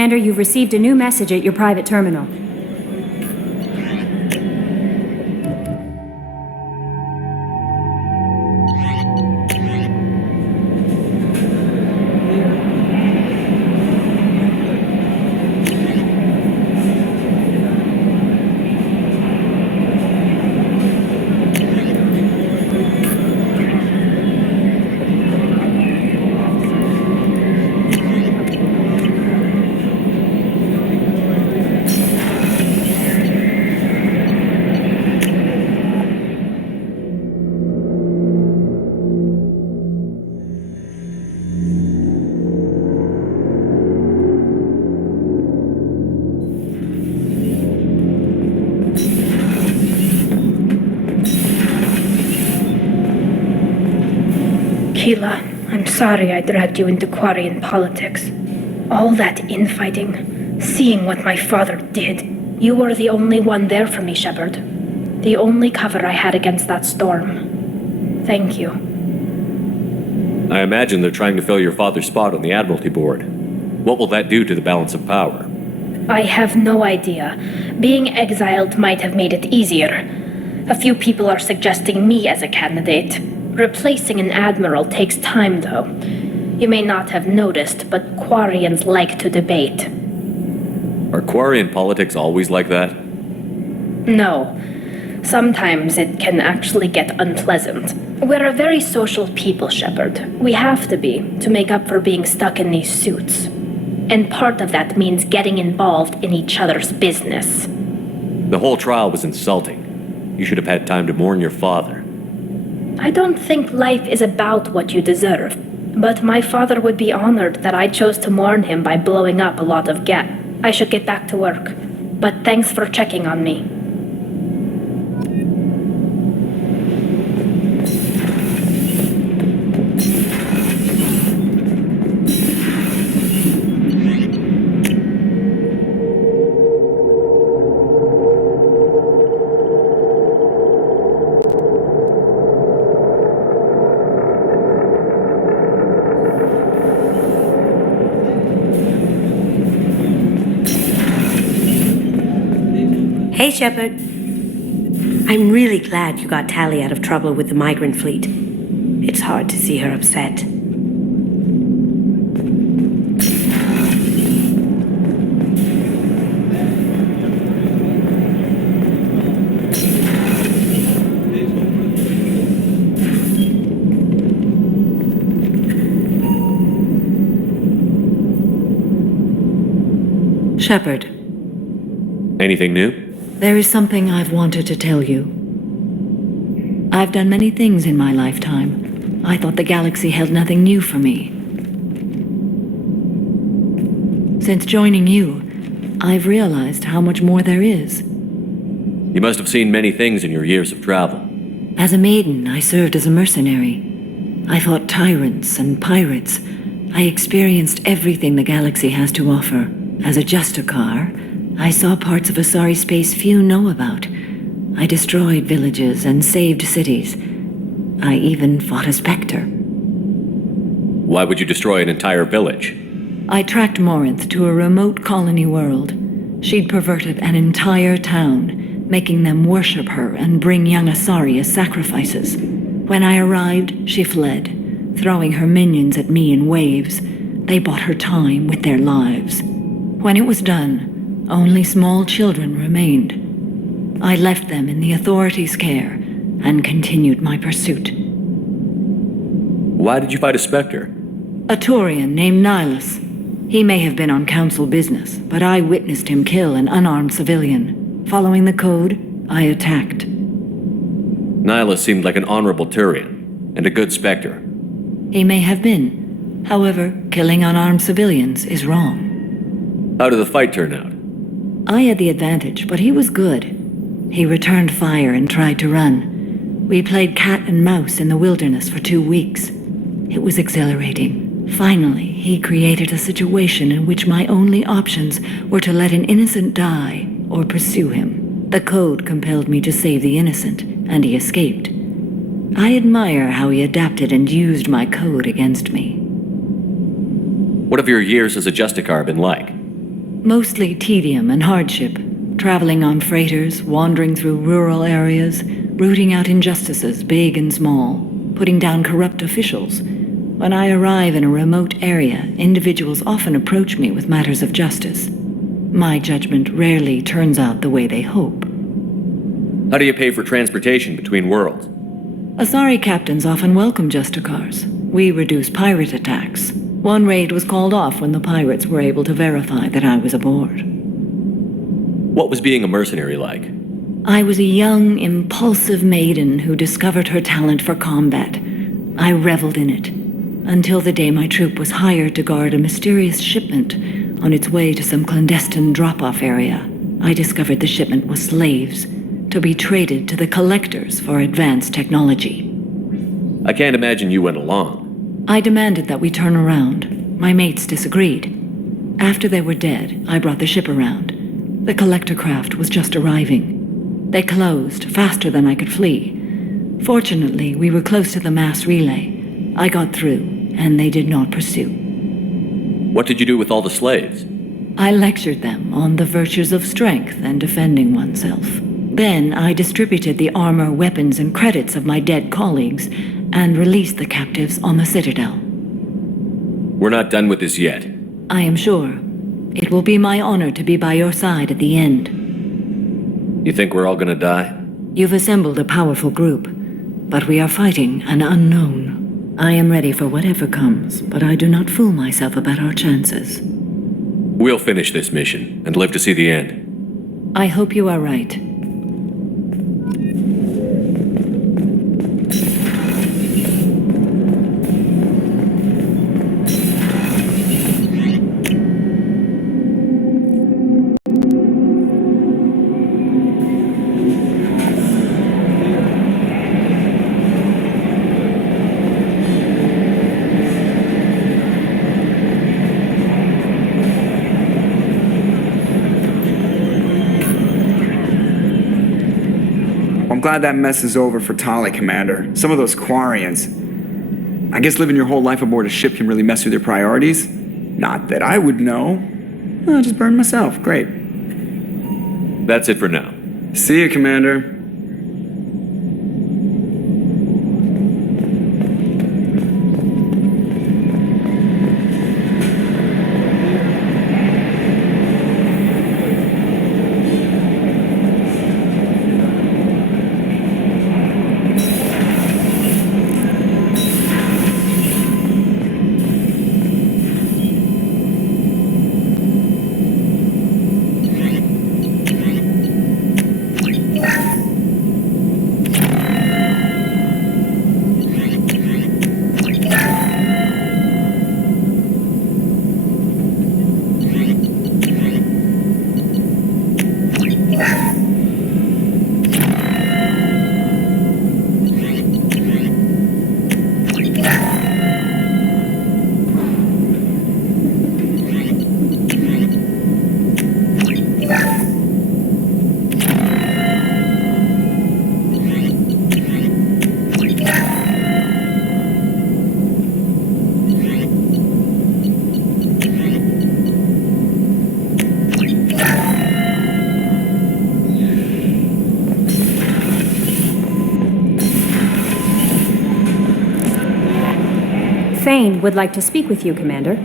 Commander, you've received a new message at your private terminal. Keela, I'm sorry I dragged you into Quarian politics. All that infighting, seeing what my father did. You were the only one there for me, Shepard. The only cover I had against that storm. Thank you. I imagine they're trying to fill your father's spot on the Admiralty Board. What will that do to the balance of power? I have no idea. Being exiled might have made it easier. A few people are suggesting me as a candidate. Replacing an admiral takes time, though. You may not have noticed, but Quarians like to debate. Are Quarian politics always like that? No. Sometimes it can actually get unpleasant. We're a very social people, Shepard. We have to be, to make up for being stuck in these suits. And part of that means getting involved in each other's business. The whole trial was insulting. You should have had time to mourn your father. I don't think life is about what you deserve, but my father would be honored that I chose to mourn him by blowing up a lot of gas. I should get back to work, but thanks for checking on me. Hey, Shepard. I'm really glad you got Tali out of trouble with the migrant fleet. It's hard to see her upset. Shepard. Anything new? There is something I've wanted to tell you. I've done many things in my lifetime. I thought the galaxy held nothing new for me. Since joining you, I've realized how much more there is. You must have seen many things in your years of travel. As a maiden, I served as a mercenary. I fought tyrants and pirates. I experienced everything the galaxy has to offer. As a Justicar, I saw parts of Asari space few know about. I destroyed villages and saved cities. I even fought a Spectre. Why would you destroy an entire village? I tracked Morinth to a remote colony world. She'd perverted an entire town, making them worship her and bring young Asari as sacrifices. When I arrived, she fled, throwing her minions at me in waves. They bought her time with their lives. When it was done, only small children remained. I left them in the authorities' care and continued my pursuit. Why did you fight a Spectre? A Turian named Nihilus. He may have been on council business, but I witnessed him kill an unarmed civilian. Following the code, I attacked. Nihilus seemed like an honorable Turian, and a good Spectre. He may have been. However, killing unarmed civilians is wrong. How did the fight turn out? I had the advantage, but he was good. He returned fire and tried to run. We played cat and mouse in the wilderness for 2 weeks. It was exhilarating. Finally, he created a situation in which my only options were to let an innocent die or pursue him. The code compelled me to save the innocent, and he escaped. I admire how he adapted and used my code against me. What have your years as a Justicar been like? Mostly tedium and hardship, traveling on freighters, wandering through rural areas, rooting out injustices big and small, putting down corrupt officials. When I arrive in a remote area, individuals often approach me with matters of justice. My judgment rarely turns out the way they hope. How do you pay for transportation between worlds? Asari captains often welcome Justicars. We reduce pirate attacks. One raid was called off when the pirates were able to verify that I was aboard. What was being a mercenary like? I was a young, impulsive maiden who discovered her talent for combat. I reveled in it, until the day my troop was hired to guard a mysterious shipment on its way to some clandestine drop-off area. I discovered the shipment was slaves, to be traded to the collectors for advanced technology. I can't imagine you went along. I demanded that we turn around. My mates disagreed. After they were dead, I brought the ship around. The collector craft was just arriving. They closed faster than I could flee. Fortunately, we were close to the mass relay. I got through, and they did not pursue. What did you do with all the slaves? I lectured them on the virtues of strength and defending oneself. Then I distributed the armor, weapons, and credits of my dead colleagues and released the captives on the Citadel. We're not done with this yet. I am sure. It will be my honor to be by your side at the end. You think we're all gonna die? You've assembled a powerful group, but we are fighting an unknown. I am ready for whatever comes, but I do not fool myself about our chances. We'll finish this mission and live to see the end. I hope you are right. I'm glad that mess is over for Tali, Commander. Some of those Quarians. I guess living your whole life aboard a ship can really mess with your priorities. Not that I would know. I'll just burn myself. Great. That's it for now. See you, Commander. Thane would like to speak with you, Commander.